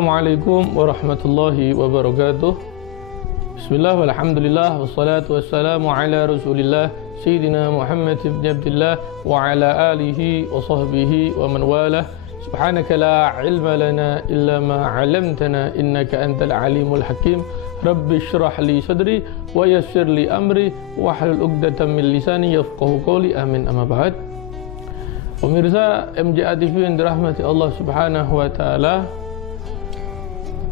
Assalamualaikum warahmatullahi wabarakatuh. Bismillah walhamdulillah wassalatu wassalamu ala rasulillah Sayyidina Muhammad ibn Abdullah wa ala alihi wa sahbihi wa man walah. Subhanaka la ilma lana illa ma 'allamtana innaka antal alimul hakim. Rabbi shrah li sadri wa yassir li amri wahlul 'uqdatam min lisani yafqahu qawli. Amin. Amma ba'd. Pemirsa MJA TV yang dirahmati Allah Subhanahu wa taala,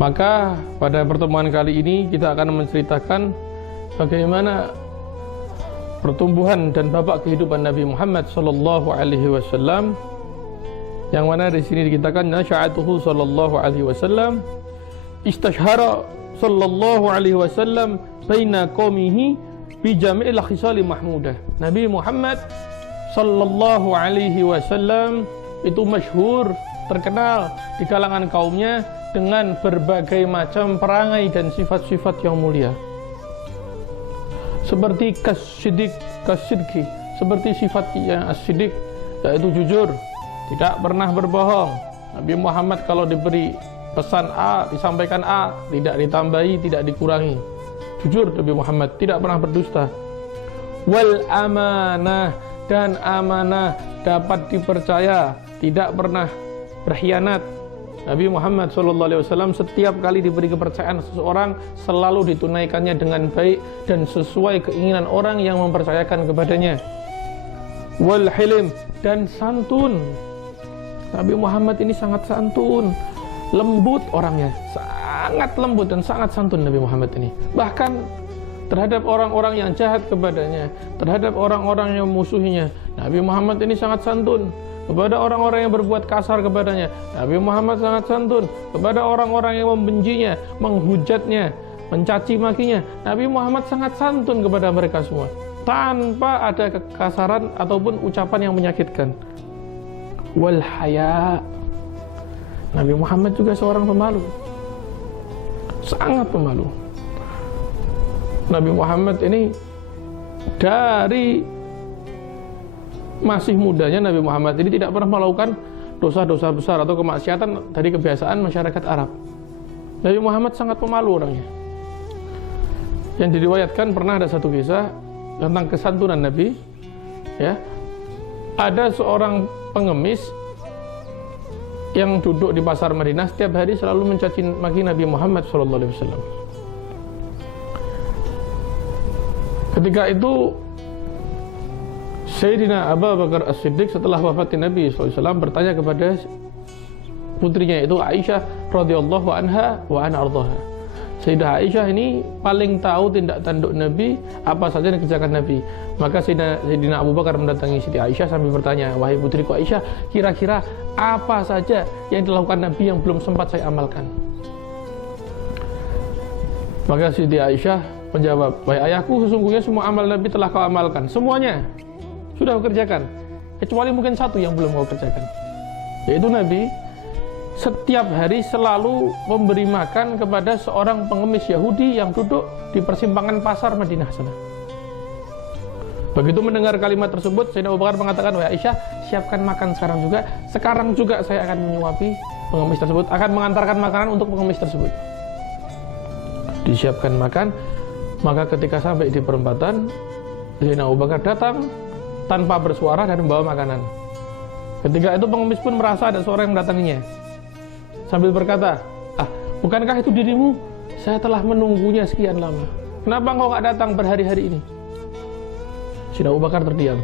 maka pada pertemuan kali ini kita akan menceritakan bagaimana pertumbuhan dan babak kehidupan Nabi Muhammad sallallahu alaihi wasallam, yang mana di sini dikatakan nasya'atuhu sallallahu alaihi wasallam istashhara sallallahu alaihi wasallam baina qaumihi bi jami'il khisali mahmudah. Nabi Muhammad sallallahu alaihi wasallam itu masyhur, terkenal di kalangan kaumnya dengan berbagai macam perangai dan sifat-sifat yang mulia, seperti kasidki, seperti sifatnya as-siddiq, yaitu jujur, tidak pernah berbohong. Nabi Muhammad kalau diberi pesan A, disampaikan A, tidak ditambahi, tidak dikurangi. Jujur Nabi Muhammad, tidak pernah berdusta. Wal amanah, dan amanah, dapat dipercaya, tidak pernah berkhianat. Nabi Muhammad SAW setiap kali diberi kepercayaan seseorang selalu ditunaikannya dengan baik dan sesuai keinginan orang yang mempercayakan kepadanya. Wal hilim, dan santun. Nabi Muhammad ini sangat santun, lembut orangnya, sangat lembut dan sangat santun Nabi Muhammad ini. Bahkan terhadap orang-orang yang jahat kepadanya, terhadap orang-orang yang musuhinya, Nabi Muhammad ini sangat santun. Kepada orang-orang yang berbuat kasar kepadanya, Nabi Muhammad sangat santun. Kepada orang-orang yang membencinya, menghujatnya, mencaci makinya, Nabi Muhammad sangat santun kepada mereka semua, tanpa ada kekasaran ataupun ucapan yang menyakitkan. Wal haya, Nabi Muhammad juga seorang pemalu, sangat pemalu. Nabi Muhammad ini dari masih mudanya, Nabi Muhammad ini tidak pernah melakukan dosa-dosa besar atau kemaksiatan dari kebiasaan masyarakat Arab. Nabi Muhammad sangat pemalu orangnya. Yang diriwayatkan pernah ada satu kisah tentang kesantunan Nabi, ya. Ada seorang pengemis yang duduk di pasar Madinah, setiap hari selalu mencaci maki Nabi Muhammad SAW. Ketika itu Sayyidina Abu Bakar As-Siddiq setelah wafatnya Nabi SAW bertanya kepada putrinya, itu Aisyah radhiyallahu anha wa ana ardhaha. Sayyidah Aisyah ini paling tahu tindak tanduk Nabi, apa saja yang dikerjakan Nabi. Maka Sayyidina Abu Bakar mendatangi Siti Aisyah sambil bertanya, wahai putriku Aisyah, kira-kira apa saja yang dilakukan Nabi yang belum sempat saya amalkan? Maka Siti Aisyah menjawab, wahai ayahku, sesungguhnya semua amal Nabi telah kau amalkan, semuanya sudah kau kerjakan, kecuali mungkin satu yang belum kau kerjakan, yaitu Nabi setiap hari selalu memberi makan kepada seorang pengemis Yahudi yang duduk di persimpangan pasar Madinah sana. Begitu mendengar kalimat tersebut, Sayyidina Abu Bakar mengatakan, wahai Aisyah, siapkan makan sekarang juga saya akan menyuapi pengemis tersebut, akan mengantarkan makanan untuk pengemis tersebut. Disiapkan makan. Maka ketika sampai di perempatan, Sayyidina Abu Bakar datang tanpa bersuara dan membawa makanan. Ketika itu pengemis pun merasa ada seorang yang mendatanginya, sambil berkata, bukankah itu dirimu? Saya telah menunggunya sekian lama. Kenapa engkau gak datang berhari-hari ini? Sayyidina Abu Bakar terdiam.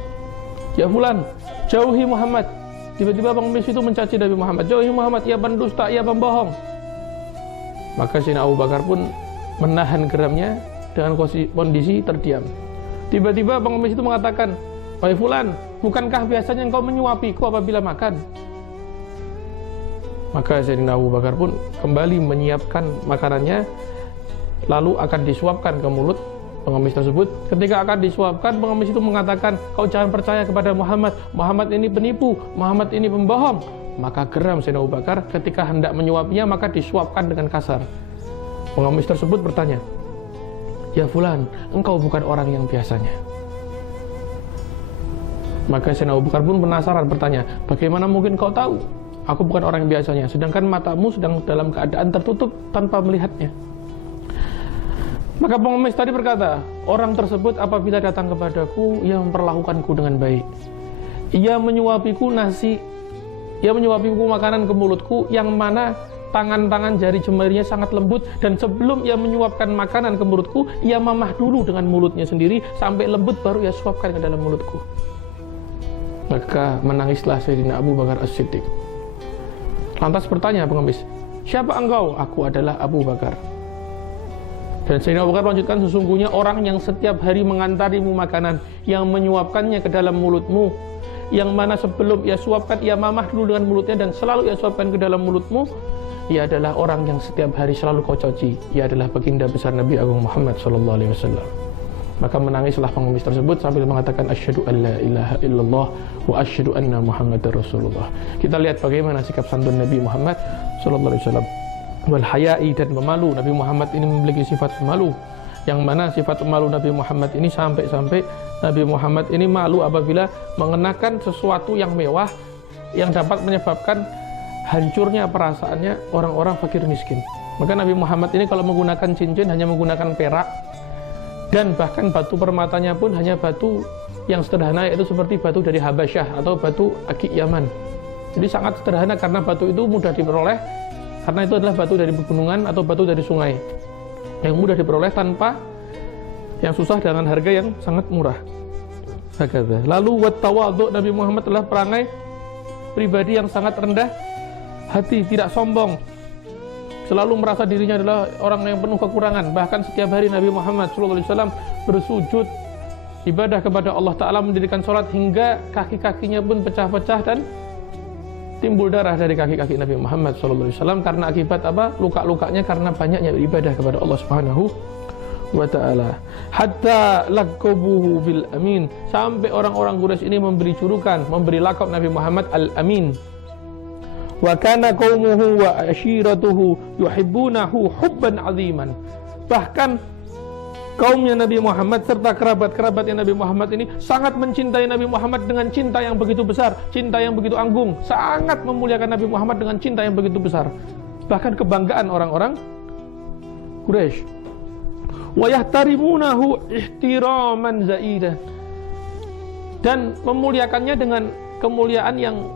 Ya fulan, jauhi Muhammad. Tiba-tiba pengemis itu mencaci Nabi Muhammad. Jauhi Muhammad, ia pendusta, ia pembohong. Maka Sayyidina Abu Bakar pun menahan geramnya dengan kondisi terdiam. Tiba-tiba pengemis itu mengatakan, wahai fulan, bukankah biasanya engkau menyuapiku apabila makan? Maka Sayyidina Abu Bakar pun kembali menyiapkan makanannya, lalu akan disuapkan ke mulut pengemis tersebut. Ketika akan disuapkan, pengemis itu mengatakan, kau jangan percaya kepada Muhammad, Muhammad ini penipu, Muhammad ini pembohong. Maka geram Sayyidina Abu Bakar, ketika hendak menyuapinya, maka disuapkan dengan kasar. Pengemis tersebut bertanya, ya fulan, engkau bukan orang yang biasanya. Maka Sayyidina Abu Bakar pun penasaran bertanya, bagaimana mungkin kau tahu? Aku bukan orang yang biasanya, sedangkan matamu sedang dalam keadaan tertutup tanpa melihatnya. Maka pengemis tadi berkata, orang tersebut apabila datang kepadaku, ia memperlakukanku dengan baik. Ia menyuapiku nasi, ia menyuapiku makanan ke mulutku, yang mana tangan-tangan jari jemarinya sangat lembut, dan sebelum ia menyuapkan makanan ke mulutku, ia mamah dulu dengan mulutnya sendiri sampai lembut, baru ia suapkan ke dalam mulutku. Maka menangislah Sayyidina Abu Bakar As-Siddiq. Lantas bertanya pengemis, siapa engkau? Aku adalah Abu Bakar. Dan Sayyidina Abu Bakar melanjutkan, sesungguhnya orang yang setiap hari mengantarimu makanan, yang menyuapkannya ke dalam mulutmu, yang mana sebelum ia suapkan, ia mamah dulu dengan mulutnya, dan selalu ia suapkan ke dalam mulutmu, ia adalah orang yang setiap hari selalu kau caci. Ia adalah baginda besar Nabi Agung Muhammad SAW. Maka menangislah pengemis tersebut sambil mengatakan, asyhadu an la ilaha illallah wa asyhadu anna Muhammadar Rasulullah. Kita lihat bagaimana sikap santun Nabi Muhammad SAW. Wal hayai, dan pemalu. Nabi Muhammad ini memiliki sifat pemalu, yang mana sifat pemalu Nabi Muhammad ini sampai-sampai Nabi Muhammad ini malu apabila mengenakan sesuatu yang mewah yang dapat menyebabkan hancurnya perasaannya orang-orang fakir miskin. Maka Nabi Muhammad ini kalau menggunakan cincin hanya menggunakan perak, dan bahkan batu permatanya pun hanya batu yang sederhana, yaitu seperti batu dari Habasyah atau batu Akik Yaman. Jadi sangat sederhana karena batu itu mudah diperoleh, karena itu adalah batu dari pegunungan atau batu dari sungai yang mudah diperoleh tanpa yang susah dengan harga yang sangat murah. Lalu wat tawadhu, Nabi Muhammad adalah perangai pribadi yang sangat rendah hati, tidak sombong, selalu merasa dirinya adalah orang yang penuh kekurangan. Bahkan setiap hari Nabi Muhammad SAW bersujud ibadah kepada Allah Ta'ala, mendirikan sholat hingga kaki-kakinya pun pecah-pecah dan timbul darah dari kaki-kaki Nabi Muhammad SAW. Karena akibat apa? Luka-lukanya karena banyaknya ibadah kepada Allah Subhanahu wa ta'ala. Hatta laqabuhu bil amin, sampai orang-orang Quraisy ini memberi julukan, memberi lakab Nabi Muhammad al-amin. Wa kana qaumuhu wa ashiratuhu yuhibbunahu hubban aziman. Bahkan kaumnya Nabi Muhammad serta kerabat-kerabatnya Nabi Muhammad ini sangat mencintai Nabi Muhammad dengan cinta yang begitu besar, cinta yang begitu agung, sangat memuliakan Nabi Muhammad dengan cinta yang begitu besar. Bahkan kebanggaan orang-orang Quraisy. Wa yahtarimunahu ihtiraman zaidah, dan memuliakannya dengan kemuliaan yang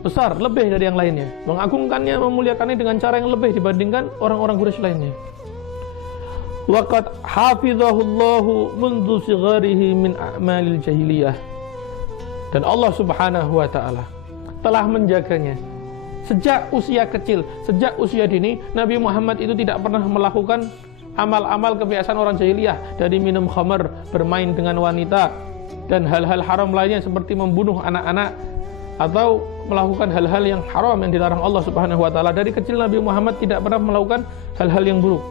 besar, lebih dari yang lainnya. Mengagungkannya, memuliakannya dengan cara yang lebih dibandingkan orang-orang Quraisy lainnya. Waqad hafizahullahu mundu sigharihi min a'malil jahiliyah, dan Allah Subhanahu wa ta'ala telah menjaganya sejak usia kecil, sejak usia dini. Nabi Muhammad itu tidak pernah melakukan amal-amal kebiasaan orang jahiliyah, dari minum khamar, bermain dengan wanita, dan hal-hal haram lainnya seperti membunuh anak-anak atau melakukan hal-hal yang haram yang dilarang Allah Subhanahu wa ta'ala. Dari kecil Nabi Muhammad tidak pernah melakukan hal-hal yang buruk.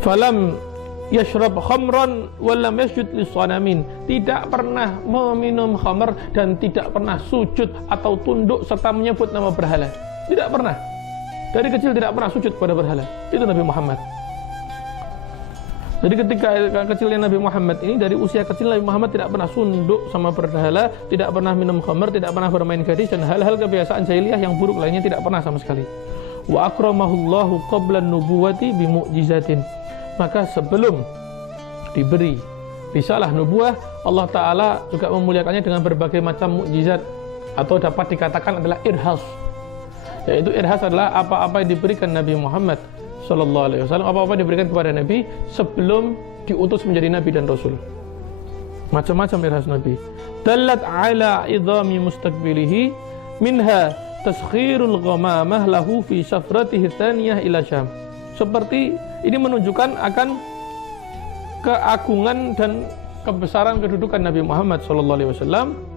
Falam yashrab khamran walam yasjud lis-sanamin, tidak pernah meminum khamar dan tidak pernah sujud atau tunduk serta menyebut nama berhala. Tidak pernah. Dari kecil tidak pernah sujud kepada berhala. Itu Nabi Muhammad. Jadi ketika kecilnya Nabi Muhammad ini, dari usia kecil Nabi Muhammad tidak pernah sunduk sama berhala, tidak pernah minum khamar, tidak pernah bermain gadis, dan hal-hal kebiasaan jahiliyah yang buruk lainnya tidak pernah sama sekali. Wa akramahullahu qabla nubuwati bimu'jizatin, maka sebelum diberi risalah nubuah, Allah Ta'ala juga memuliakannya dengan berbagai macam mukjizat, atau dapat dikatakan adalah irhas. Yaitu irhas adalah apa-apa yang diberikan Nabi Muhammad SAW, apa-apa yang diberikan kepada Nabi sebelum diutus menjadi Nabi dan Rasul. Macam-macam irhas Nabi. Dallat ala idhami mustaqbilihi minha taskhirul ghamamah lahu fi safratihi thaniyah ila Syam. Seperti ini menunjukkan akan keagungan dan kebesaran kedudukan Nabi Muhammad SAW.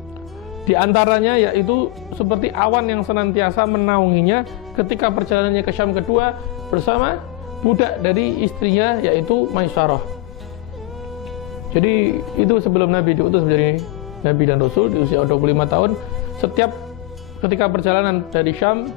Di antaranya yaitu seperti awan yang senantiasa menaunginya ketika perjalanannya ke Syam kedua bersama budak dari istrinya, yaitu Maisarah. Jadi itu sebelum Nabi diutus menjadi Nabi dan Rasul di usia 25 tahun. Setiap ketika perjalanan dari Syam,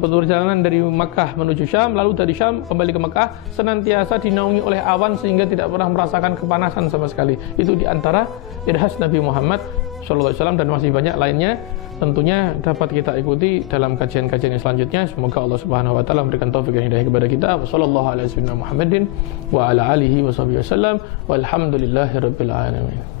perjalanan dari Makkah menuju Syam, lalu dari Syam kembali ke Makkah, senantiasa dinaungi oleh awan sehingga tidak pernah merasakan kepanasan sama sekali. Itu diantara irhas Nabi Muhammad Sallallahu Alaihi Wasallam, dan masih banyak lainnya tentunya dapat kita ikuti dalam kajian-kajian yang selanjutnya. Semoga Allah Subhanahu wa taala memberikan taufik dan hidayah kepada kita. Wassallallahu ala sayyidina Muhammadin wa ala alihi washabihi wasallam walhamdulillahirabbil alamin.